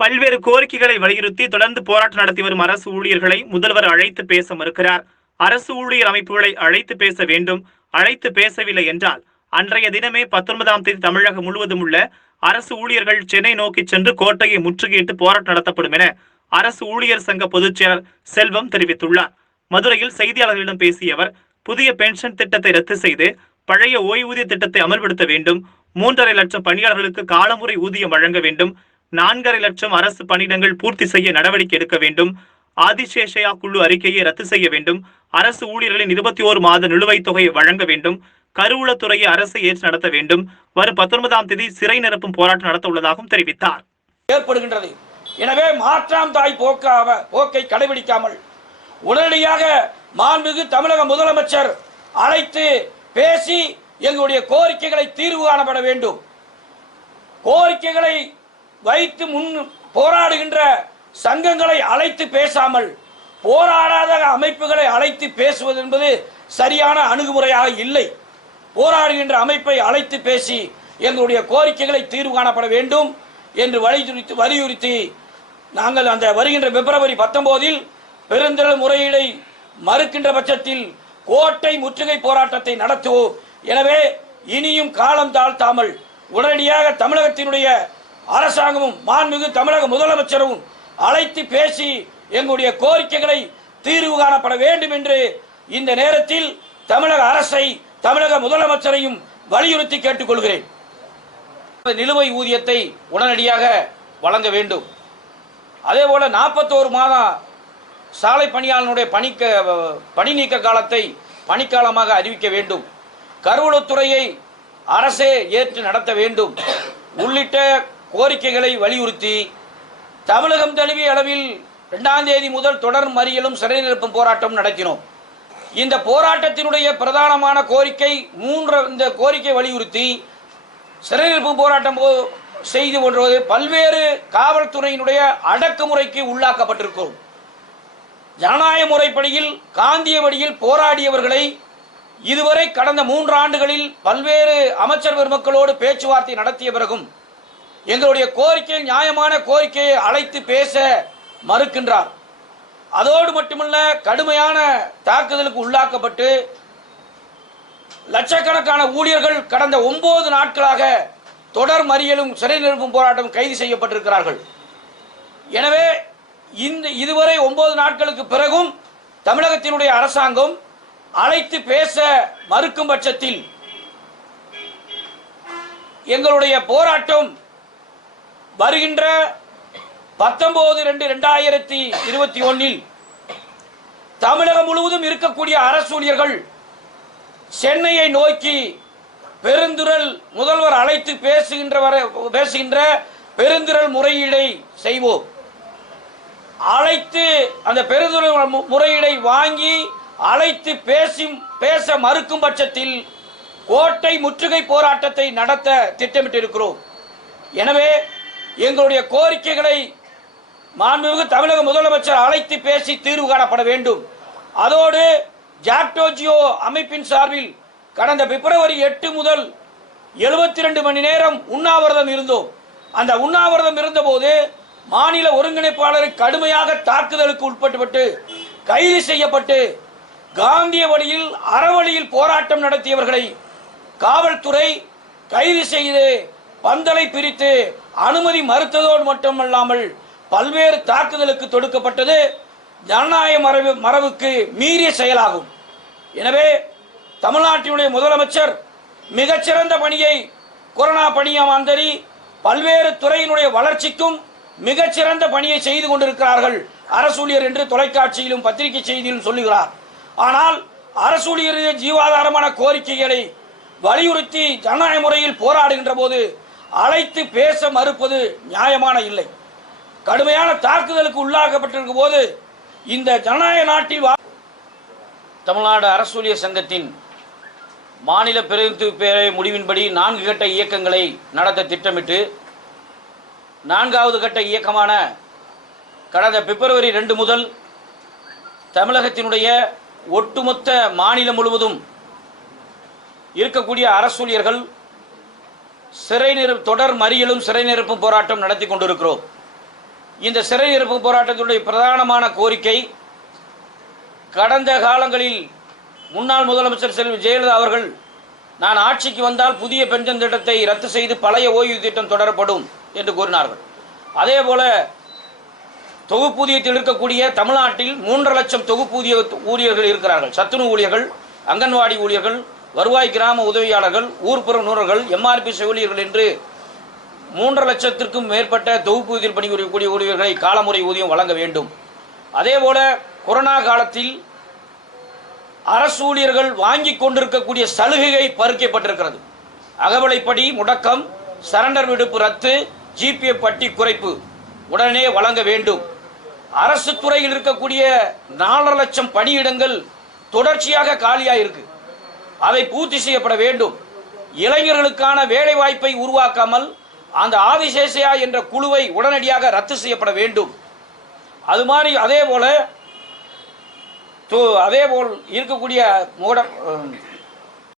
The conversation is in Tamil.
பல்வேறு கோரிக்கைகளை வலியுறுத்தி தொடர்ந்து போராட்டம் நடத்தி வரும் அரசு ஊழியர்களை முதல்வர் அழைத்து பேச மறுக்கிறார். அரசு ஊழியர் அமைப்புகளை அழைத்து பேச வேண்டும். அழைத்து பேசவில்லை என்றால் அன்றைய தினமே 19ஆம் தேதி தமிழகம் முழுவதும் உள்ள அரசு ஊழியர்கள் சென்னை நோக்கி சென்று கோட்டையை முற்றுகையிட்டு போராட்டம் நடத்தப்படும் என அரசு ஊழியர் சங்க பொதுச் செயலர் செல்வம் தெரிவித்துள்ளார். மதுரையில் செய்தியாளர்களிடம் பேசிய அவர், புதிய பென்ஷன் திட்டத்தை ரத்து செய்து பழைய ஓய்வூதிய திட்டத்தை அமல்படுத்த வேண்டும். 3.5 லட்சம் பணியாளர்களுக்கு காலமுறை ஊதியம் வழங்க வேண்டும். 4.5 லட்சம் அரசு பணியிடங்கள் பூர்த்தி செய்ய நடவடிக்கை எடுக்க வேண்டும். ஆதிசேஷயா குழு அறிக்கையை ரத்து செய்ய வேண்டும். அரசு ஊழியர்களின் 21 மாத நிலுவைத் தொகையை வழங்க வேண்டும். கருவூலத்துறையை அரசு ஏற்று நடத்த வேண்டும். வரும் 19ஆம் தேதி சிறை நிரப்பும் போராட்டம் நடத்த உள்ளதாகவும் தெரிவித்தார். ஏற்படுகின்றது. எனவே மாற்றாம் தாய் போக்கை கடைபிடிக்காமல் உடனடியாக மாண்புமிகு தமிழக முதலமைச்சர் அழைத்து பேசி எங்களுடைய கோரிக்கைகளை தீர்வு காணப்பட வேண்டும். கோரிக்கைகளை வைத்து முன் போராடுகின்ற சங்கங்களை அழைத்து பேசாமல் போராடாத அமைப்புகளை அழைத்து பேசுவது என்பது சரியான அணுகுமுறையாக இல்லை. போராடுகின்ற அமைப்பை அழைத்து பேசி எங்களுடைய கோரிக்கைகளை தீர்வு காணப்பட வேண்டும் என்று வலியுறுத்தி நாங்கள் அந்த வருகின்ற பிப்ரவரி 19இல் பெருந்திரள் முறையீடை மறுக்கின்ற பட்சத்தில் கோட்டை முற்றுகை போராட்டத்தை நடத்துவோம். எனவே இனியும் காலம் தாழ்த்தாமல் உடனடியாக தமிழகத்தினுடைய அரசாங்கமும் மாண்புமிகு தமிழக முதலமைச்சரும் அழைத்து பேசி எங்களுடைய கோரிக்கைகளை தீர்வு காணப்பட வேண்டும் என்று இந்த நேரத்தில் தமிழக அரசை தமிழக முதலமைச்சரையும் வலியுறுத்தி கேட்டுக்கொள்கிறேன். நிலுவை ஊதியத்தை உடனடியாக வழங்க வேண்டும். அதேபோல 41 மாதம் சாலை பணியாளனுடைய பணி நீக்க காலத்தை பணிக்காலமாக அறிவிக்க வேண்டும். கருவூலத்துறையை அரசே ஏற்று நடத்த வேண்டும் உள்ளிட்ட கோரிக்கைகளை வலியுறுத்தி தமிழகம் தழுவிய அளவில் 2ஆம் தேதி முதல் தொடர் மறியலும் சிறை நிரப்பும் போராட்டம் நடத்தினோம். இந்த போராட்டத்தினுடைய பிரதானமான கோரிக்கை இந்த கோரிக்கை வலியுறுத்தி சிறை நிரப்பும் போராட்டம் செய்து கொள்வது பல்வேறு காவல்துறையினுடைய அடக்குமுறைக்கு உள்ளாக்கப்பட்டிருக்கிறோம். ஜனநாயக முறைப்படியில் காந்திய வழியில் போராடியவர்களை இதுவரை கடந்த 3 ஆண்டுகளில் பல்வேறு அமைச்சர் பெருமக்களோடு பேச்சுவார்த்தை நடத்திய பிறகும் எங்களுடைய கோரிக்கை நியாயமான கோரிக்கையை அழைத்து பேச மறுக்கின்றார். அதோடு மட்டுமல்ல, கடுமையான தாக்குதலுக்கு உள்ளாக்கப்பட்டு லட்சக்கணக்கான ஊழியர்கள் கடந்த 9 நாட்களாக தொடர் மறியலும் சிறை நிரப்பும் போராட்டம் கைது செய்யப்பட்டிருக்கிறார்கள். எனவே இதுவரை 9 நாட்களுக்கு பிறகும் தமிழகத்தினுடைய அரசாங்கம் அழைத்து பேச மறுக்கும் பட்சத்தில் எங்களுடைய போராட்டம் வருகின்ற 19/2/2021 தமிழகம் முழுவதும் இருக்கக்கூடிய அரசு ஊழியர்கள் சென்னையை நோக்கி பெருந்திரள் முதல்வர் அழைத்து பேசுகின்ற பெருந்திரள் முறையீடை செய்வோம். அழைத்து அந்த பெருந்திரள் முறையீடை வாங்கி அழைத்து பேச மறுக்கும் பட்சத்தில் கோட்டை முற்றுகை போராட்டத்தை நடத்த திட்டமிட்டிருக்கிறோம். எனவே எங்களுடைய கோரிக்கைகளை மாண்புமிகு தமிழக முதலமைச்சர் அழைத்து பேசி தீர்வு காணப்பட வேண்டும். அதோடு ஜாக்டோஜியோ அமைப்பின் சார்பில் கடந்த பிப்ரவரி 8 முதல் 72 மணி நேரம் உண்ணாவிரதம் இருந்தோம். அந்த உண்ணாவிரதம் இருந்தபோது மாநில ஒருங்கிணைப்பாளரை கடுமையாக தாக்குதலுக்கு உட்பட்டு கைது செய்யப்பட்டு காந்திய வழியில் அறவழியில் போராட்டம் நடத்தியவர்களை காவல்துறை கைது செய்து பந்தலை பிரித்து அனுமதி மறுத்ததோடு மட்டுமல்லாமல் பல்வேறு தாக்குதலுக்கு தொடுக்கப்பட்டது ஜனநாயக மரபுக்கு மீறிய செயலாகும். எனவே தமிழ்நாட்டினுடைய முதலமைச்சர் மிகச்சிறந்த பணியை கொரோனா பணியாமந்தரி பல்வேறு துறையினுடைய வளர்ச்சிக்கும் மிகச்சிறந்த பணியை செய்து கொண்டிருக்கிறார்கள் அரசு ஊழியர் என்று தொலைக்காட்சியிலும் பத்திரிகை செய்தியிலும் சொல்லுகிறார். ஆனால் அரசு ஊழியர் ஜீவாதாரமான கோரிக்கைகளை வலியுறுத்தி ஜனநாயக முறையில் போராடுகின்ற போது அழைத்து பேச மறுப்பது நியாயமான இல்லை. கடுமையான தாக்குதலுக்கு உள்ளாக்கப்பட்டிருக்கும் போது இந்த ஜனநாயக நாட்டில் தமிழ்நாடு அரசு ஊழியர் சங்கத்தின் மாநில பேரவை முடிவின்படி 4 கட்ட இயக்கங்களை நடத்த திட்டமிட்டு 4வது கட்ட இயக்கமான கடந்த பிப்ரவரி 2 முதல் தமிழகத்தினுடைய ஒட்டுமொத்த மாநிலம் முழுவதும் இருக்கக்கூடிய அரசு ஊழியர்கள் தொடர் மறியலும் சிறை நிரப்பும் போராட்டம் நடத்தி கொண்டிருக்கிறோம். இந்த சிறை நிரப்பு போராட்டத்தினுடைய பிரதானமான கோரிக்கை, கடந்த காலங்களில் முன்னாள் முதலமைச்சர் செல்வி ஜெயலலிதா அவர்கள் நான் ஆட்சிக்கு வந்தால் புதிய பென்ஷன் திட்டத்தை ரத்து செய்து பழைய ஓய்வு திட்டம் தொடரப்படும் என்று கூறினார்கள். அதேபோல தொகுப்பூதியத்தில் இருக்கக்கூடிய தமிழ்நாட்டில் 3.5 லட்சம் தொகுப்பூதிய ஊழியர்கள் இருக்கிறார்கள். சத்துணவு ஊழியர்கள், அங்கன்வாடி ஊழியர்கள், வருவாய் கிராம உதவியாளர்கள், ஊர்ப்புற நூறர்கள், எம்ஆர்பி செவிலியர்கள் என்று 3.5 லட்சத்திற்கும் மேற்பட்ட தொகுப்பூதியில் பணிபுரியக்கூடிய ஊழியர்களை காலமுறை ஊதியம் வழங்க வேண்டும். அதேபோல கொரோனா காலத்தில் அரசு ஊழியர்கள் வாங்கி கொண்டிருக்கக்கூடிய சலுகையை பறிக்கப்பட்டிருக்கிறது. அகவிலைப்படி முடக்கம், சரண்டர் விடுப்பு ரத்து, ஜிபிஎஃப் பட்டி குறைப்பு உடனே வழங்க வேண்டும். அரசு துறையில் இருக்கக்கூடிய 4.5 லட்சம் பணியிடங்கள் தொடர்ச்சியாக காலியாக இருக்கு, அதை பூர்த்தி செய்யப்பட வேண்டும். இளைஞர்களுக்கான வேலை வாய்ப்பை உருவாக்காமல் அந்த ஆதிசேஷையா என்ற குழுவை உடனடியாக ரத்து செய்யப்பட வேண்டும். அது மாதிரி அதேபோல் இருக்கக்கூடிய